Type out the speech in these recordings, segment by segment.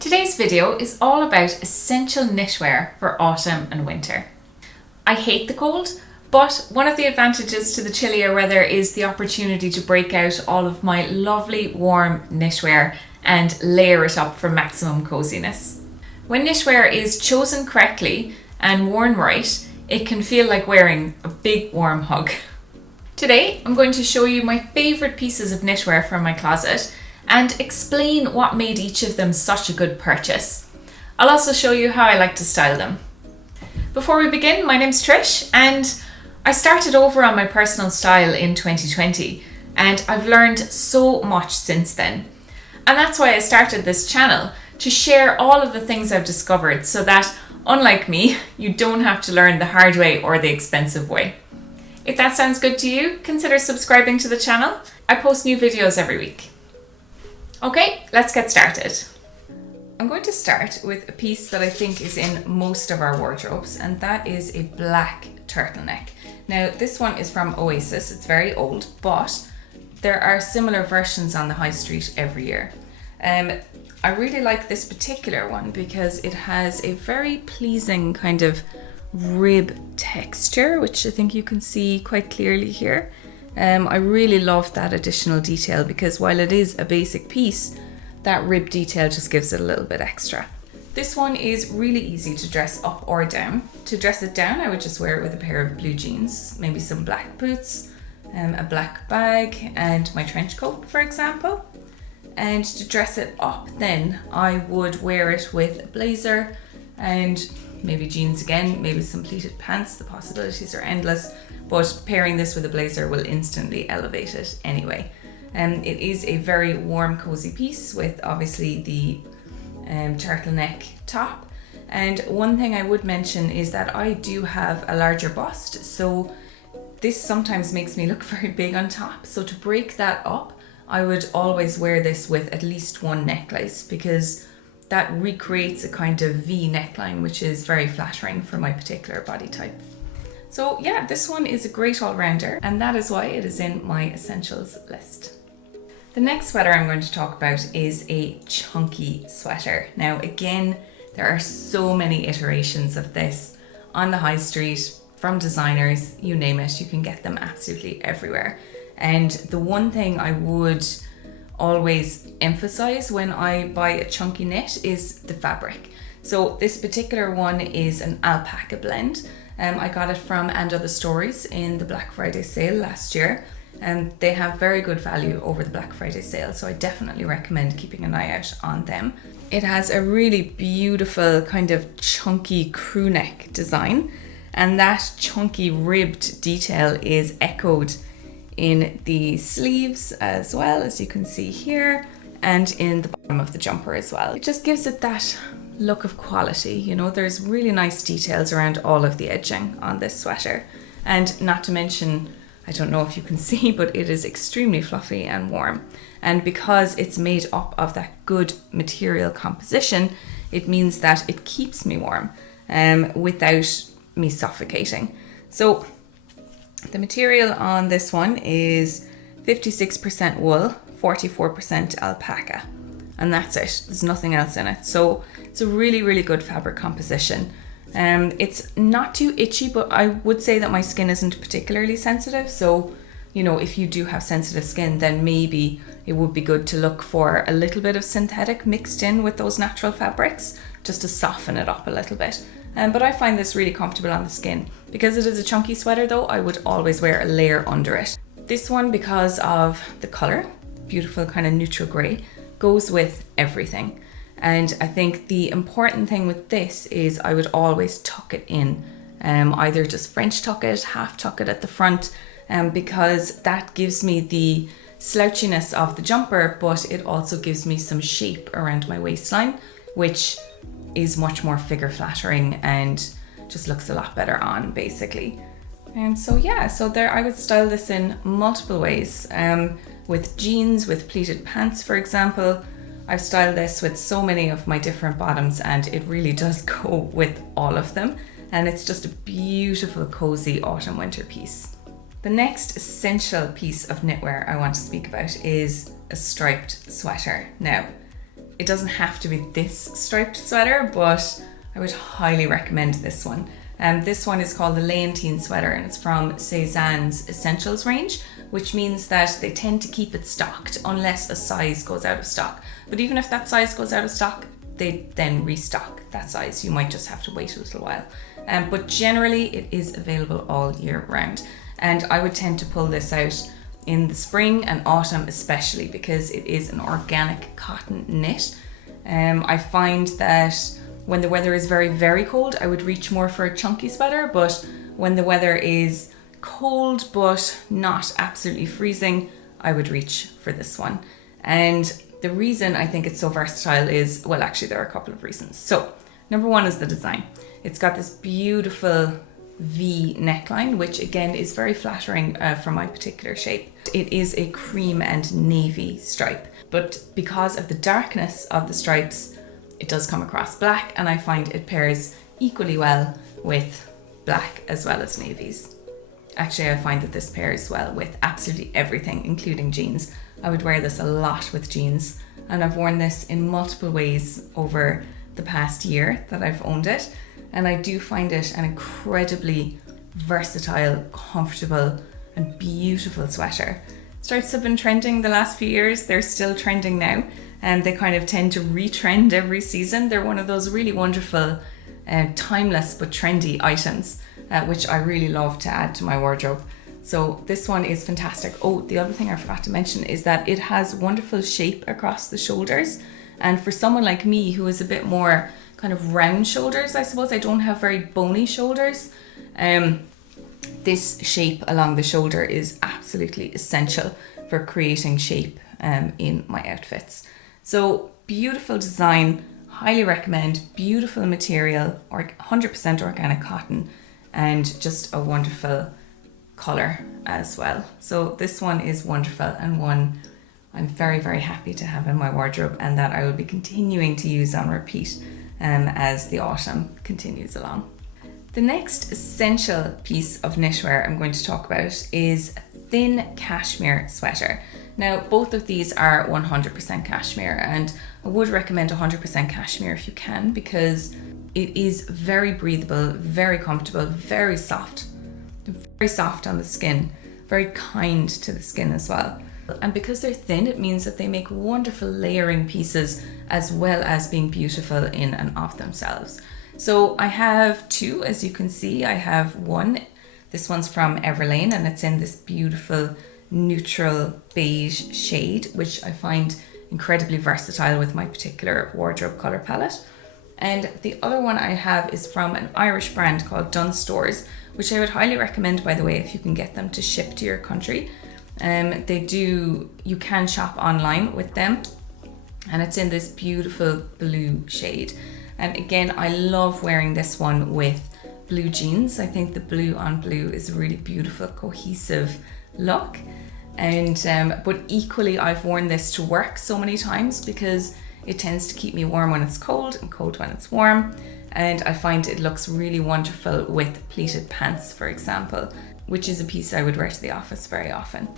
Today's video is all about essential knitwear for autumn and winter. I hate the cold, but one of the advantages to the chillier weather is the opportunity to break out all of my lovely warm knitwear and layer it up for maximum coziness. When knitwear is chosen correctly and worn right, it can feel like wearing a big warm hug. Today, I'm going to show you my favourite pieces of knitwear from my closet and explain what made each of them such a good purchase. I'll also show you how I like to style them. Before we begin, my name's Trish and I started over on my personal style in 2020 and I've learned so much since then. And that's why I started this channel, to share all of the things I've discovered so that, unlike me, you don't have to learn the hard way or the expensive way. If that sounds good to you, consider subscribing to the channel. I post new videos every week. Okay, let's get started. I'm going to start with a piece that I think is in most of our wardrobes, and that is a black turtleneck. Now, this one is from Oasis. It's very old, but there are similar versions on the high street every year. I really like this particular one because it has a very pleasing kind of rib texture, which I think you can see quite clearly here. I really love that additional detail because while it is a basic piece, that rib detail just gives it a little bit extra. This one is really easy to dress up or down. To dress it down, I would just wear it with a pair of blue jeans, maybe some black boots, a black bag and my trench coat, for example. And to dress it up then, I would wear it with a blazer and maybe jeans again, maybe some pleated pants. The possibilities are endless, but pairing this with a blazer will instantly elevate it anyway. It is a very warm, cozy piece with obviously the turtleneck top. And one thing I would mention is that I do have a larger bust, so this sometimes makes me look very big on top. So to break that up, I would always wear this with at least one necklace because that recreates a kind of V neckline, which is very flattering for my particular body type. So yeah, this one is a great all-rounder, and that is why it is in my essentials list. The next sweater I'm going to talk about is a chunky sweater. Now again, there are so many iterations of this on the high street, from designers, you name it, you can get them absolutely everywhere. And the one thing I would always emphasize when I buy a chunky knit is the fabric. So this particular one is an alpaca blend. I got it from And Other Stories in the Black Friday sale last year, and they have very good value over the Black Friday sale, so I definitely recommend keeping an eye out on them. It has a really beautiful kind of chunky crew neck design, and that chunky ribbed detail is echoed in the sleeves as well, as you can see here, and in the bottom of the jumper as well. It just gives it that look of quality, you know. There's really nice details around all of the edging on this sweater, and not to mention, I don't know if you can see, but it is extremely fluffy and warm, and because it's made up of that good material composition, it means that it keeps me warm without me suffocating. So the material on this one is 56% wool, 44% alpaca, and that's it. There's nothing else in it. So it's a really, really good fabric composition. It's not too itchy, but I would say that my skin isn't particularly sensitive. So, you know, if you do have sensitive skin, then maybe it would be good to look for a little bit of synthetic mixed in with those natural fabrics, just to soften it up a little bit. But I find this really comfortable on the skin. Because it is a chunky sweater though, I would always wear a layer under it. This one, because of the color, beautiful kind of neutral gray, goes with everything. And I think the important thing with this is I would always tuck it in. Either just French tuck it, half tuck it at the front, because that gives me the slouchiness of the jumper, but it also gives me some shape around my waistline, which is much more figure flattering and just looks a lot better on, basically. And so yeah, so there I would style this in multiple ways, with jeans, with pleated pants, for example. I've styled this with so many of my different bottoms, and it really does go with all of them, and it's just a beautiful cozy autumn winter piece. The next essential piece of knitwear I want to speak about is a striped sweater. Now, It doesn't have to be this striped sweater, but I would highly recommend this one. This one is called the Leontine sweater, and it's from Sezane's Essentials range, which means that they tend to keep it stocked unless a size goes out of stock. But even if that size goes out of stock, they then restock that size. You might just have to wait a little while. But generally it is available all year round. And I would tend to pull this out in the spring and autumn especially, because it is an organic cotton knit. I find that when the weather is very, very cold, I would reach more for a chunky sweater, but when the weather is cold but not absolutely freezing, I would reach for this one. And the reason I think it's so versatile is, well, actually there are a couple of reasons. So number one is the design. It's got this beautiful V neckline, which again is very flattering for my particular shape. It is a cream and navy stripe, but because of the darkness of the stripes, it does come across black, and I find it pairs equally well with black as well as navies. Actually, I find that this pairs well with absolutely everything, including jeans. I would wear this a lot with jeans, and I've worn this in multiple ways over the past year that I've owned it, and I do find it an incredibly versatile, comfortable and beautiful sweater. Stripes have been trending the last few years. They're still trending now, and they kind of tend to retrend every season. They're one of those really wonderful, timeless but trendy items, which I really love to add to my wardrobe. So this one is fantastic. Oh, the other thing I forgot to mention is that it has wonderful shape across the shoulders. And for someone like me who is a bit more kind of round shoulders, I suppose, I don't have very bony shoulders, this shape along the shoulder is absolutely essential for creating shape in my outfits. So beautiful design, highly recommend, beautiful material, or 100% organic cotton, and just a wonderful color as well. So this one is wonderful, and one I'm very, very happy to have in my wardrobe, and that I will be continuing to use on repeat as the autumn continues along. The next essential piece of knitwear I'm going to talk about is thin cashmere sweater. Now, both of these are 100% cashmere, and I would recommend 100% cashmere if you can, because it is very breathable, very comfortable, very soft on the skin, very kind to the skin as well. And because they're thin, it means that they make wonderful layering pieces as well as being beautiful in and of themselves. So I have two, as you can see. I have one, this one's from Everlane, and it's in this beautiful neutral beige shade, which I find incredibly versatile with my particular wardrobe color palette. And the other one I have is from an Irish brand called Dunnes Stores, which I would highly recommend, by the way, if you can get them to ship to your country. You can shop online with them, and it's in this beautiful blue shade. And again, I love wearing this one with blue jeans. I think the blue on blue is a really beautiful, cohesive look. And but equally, I've worn this to work so many times because it tends to keep me warm when it's cold and cold when it's warm. And I find it looks really wonderful with pleated pants, for example, which is a piece I would wear to the office very often.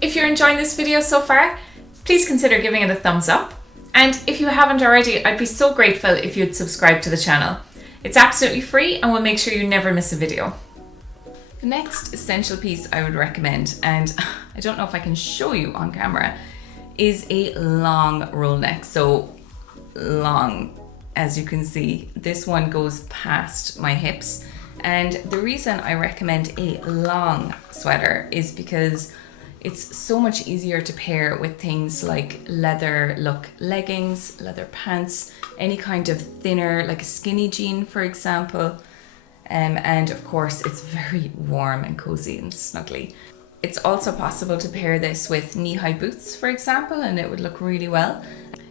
If you're enjoying this video so far, please consider giving it a thumbs up. And if you haven't already, I'd be so grateful if you'd subscribe to the channel. It's absolutely free and will make sure you never miss a video. The next essential piece I would recommend, and I don't know if I can show you on camera, is a long roll neck. So long, as you can see, this one goes past my hips. And the reason I recommend a long sweater is because it's so much easier to pair with things like leather look leggings, leather pants, any kind of thinner, like a skinny jean, for example. And of course, it's very warm and cozy and snuggly. It's also possible to pair this with knee-high boots, for example, and it would look really well.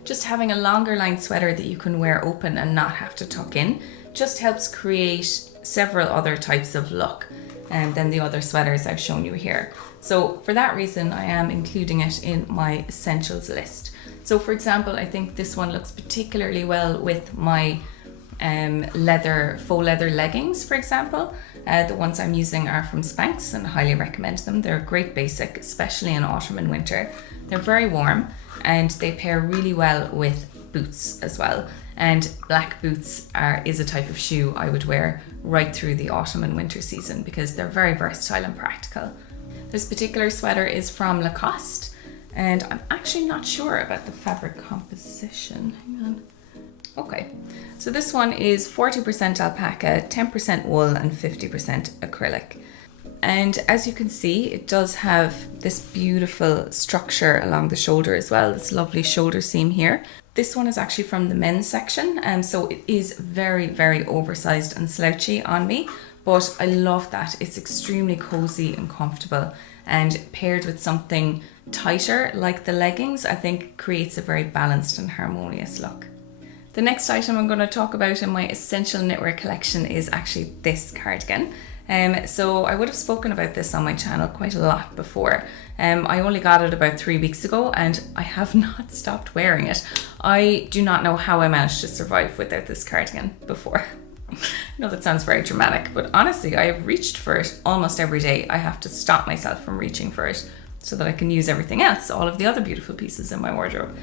Just having a longer line sweater that you can wear open and not have to tuck in just helps create several other types of look than the other sweaters I've shown you here. So for that reason, I am including it in my essentials list. So for example, I think this one looks particularly well with my faux leather leggings, for example. The ones I'm using are from Spanx, and I highly recommend them. They're a great basic, especially in autumn and winter. They're very warm, and they pair really well with boots as well. And black boots is a type of shoe I would wear right through the autumn and winter season because they're very versatile and practical. This particular sweater is from Lacoste, and I'm actually not sure about the fabric composition. Hang on. Okay, so this one is 40% alpaca, 10% wool and 50% acrylic. And as you can see, it does have this beautiful structure along the shoulder as well, this lovely shoulder seam here. This one is actually from the men's section, and so it is very, very oversized and slouchy on me, but I love that. It's extremely cozy and comfortable, and paired with something tighter like the leggings, I think creates a very balanced and harmonious look. The next item I'm going to talk about in my essential knitwear collection is actually this cardigan. So I would have spoken about this on my channel quite a lot before. I only got it about 3 weeks ago and I have not stopped wearing it. I do not know how I managed to survive without this cardigan before. I know that sounds very dramatic, but honestly, I have reached for it almost every day. I have to stop myself from reaching for it so that I can use everything else, all of the other beautiful pieces in my wardrobe.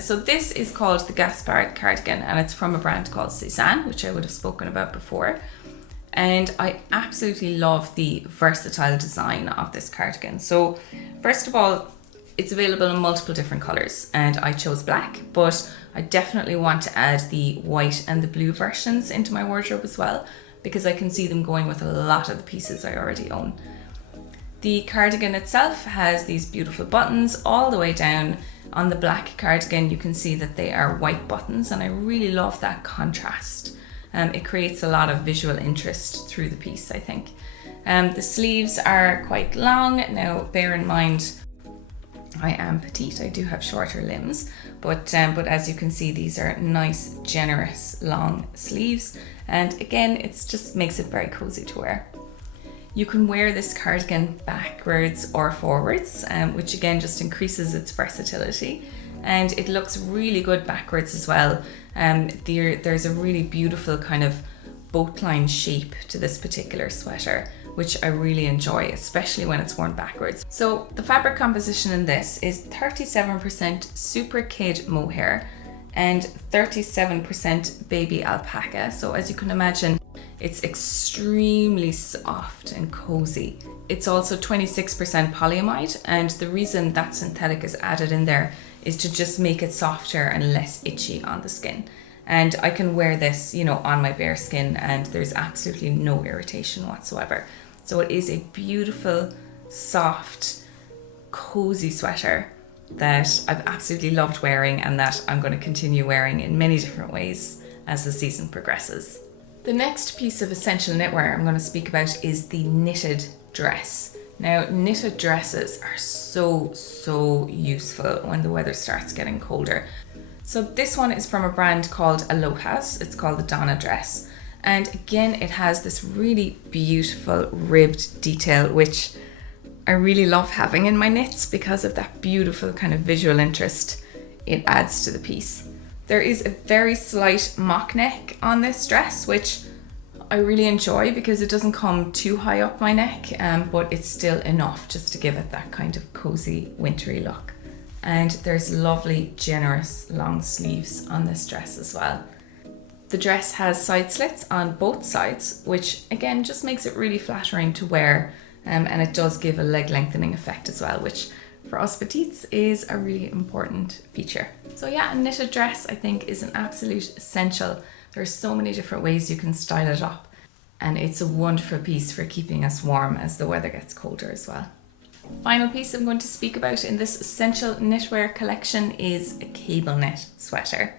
So this is called the Gaspard cardigan, and it's from a brand called Sezane, which I would have spoken about before. And I absolutely love the versatile design of this cardigan. So first of all, it's available in multiple different colors, and I chose black, but I definitely want to add the white and the blue versions into my wardrobe as well, because I can see them going with a lot of the pieces I already own. The cardigan itself has these beautiful buttons all the way down. On the black cardigan, you can see that they are white buttons, and I really love that contrast. It creates a lot of visual interest through the piece, I think. The sleeves are quite long. Now, bear in mind, I am petite. I do have shorter limbs, but as you can see, these are nice, generous, long sleeves. And again, it just makes it very cozy to wear. You can wear this cardigan backwards or forwards, which again just increases its versatility. And it looks really good backwards as well. There's a really beautiful kind of boatline shape to this particular sweater, which I really enjoy, especially when it's worn backwards. So the fabric composition in this is 37% super kid mohair and 37% baby alpaca. So as you can imagine, it's extremely soft and cozy. It's also 26% polyamide, and the reason that synthetic is added in there is to just make it softer and less itchy on the skin. And I can wear this, on my bare skin, and there's absolutely no irritation whatsoever. So it is a beautiful, soft, cozy sweater that I've absolutely loved wearing, and that I'm going to continue wearing in many different ways as the season progresses. The next piece of essential knitwear I'm going to speak about is the knitted dress. Now, knitted dresses are so useful when the weather starts getting colder. So this one is from a brand called Aloha's. It's called the Donna dress. And again, it has this really beautiful ribbed detail, which I really love having in my knits because of that beautiful kind of visual interest it adds to the piece. There is a very slight mock neck on this dress, which I really enjoy because it doesn't come too high up my neck, but it's still enough just to give it that kind of cozy wintry look. And there's lovely generous long sleeves on this dress as well. The dress has side slits on both sides, which again just makes it really flattering to wear, and it does give a leg lengthening effect as well, which for us petites is a really important feature. So yeah, a knitted dress I think is an absolute essential. There's so many different ways you can style it up, and it's a wonderful piece for keeping us warm as the weather gets colder as well. Final piece I'm going to speak about in this essential knitwear collection is a cable knit sweater.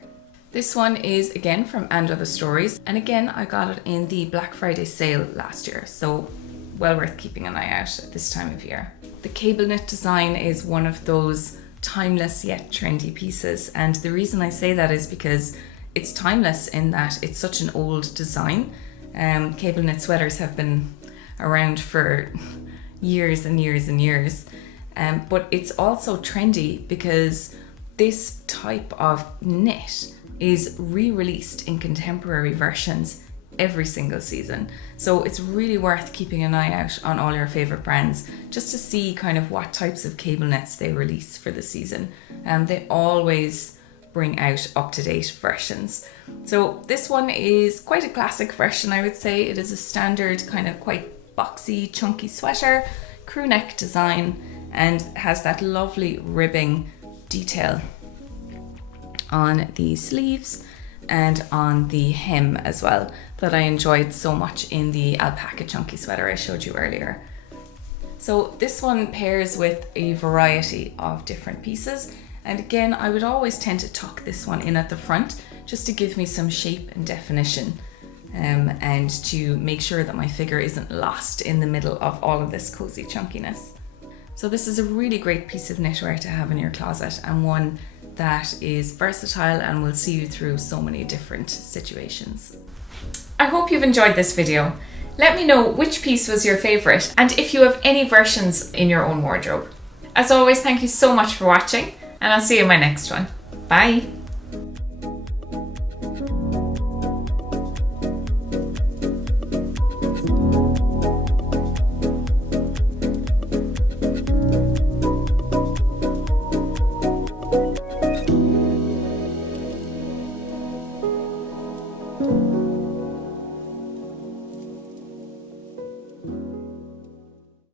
This one is again from And Other Stories, and again I got it in the Black Friday sale last year, so well worth keeping an eye out at this time of year. The cable knit design is one of those timeless yet trendy pieces, and the reason I say that is because it's timeless in that it's such an old design. Cable knit sweaters have been around for years and years and years, but it's also trendy because this type of knit is re-released in contemporary versions every single season. So it's really worth keeping an eye out on all your favorite brands just to see kind of what types of cable knits they release for the season. They always bring out up-to-date versions. So this one is quite a classic version, I would say. It is a standard kind of quite boxy, chunky sweater, crew neck design, and has that lovely ribbing detail on the sleeves and on the hem as well, that I enjoyed so much in the alpaca chunky sweater I showed you earlier. So this one pairs with a variety of different pieces, and again I would always tend to tuck this one in at the front just to give me some shape and definition, and to make sure that my figure isn't lost in the middle of all of this cozy chunkiness. So this is a really great piece of knitwear to have in your closet, and one that is versatile and will see you through so many different situations. I hope you've enjoyed this video. Let me know which piece was your favourite and if you have any versions in your own wardrobe. As always, thank you so much for watching, and I'll see you in my next one. Bye! Thank you.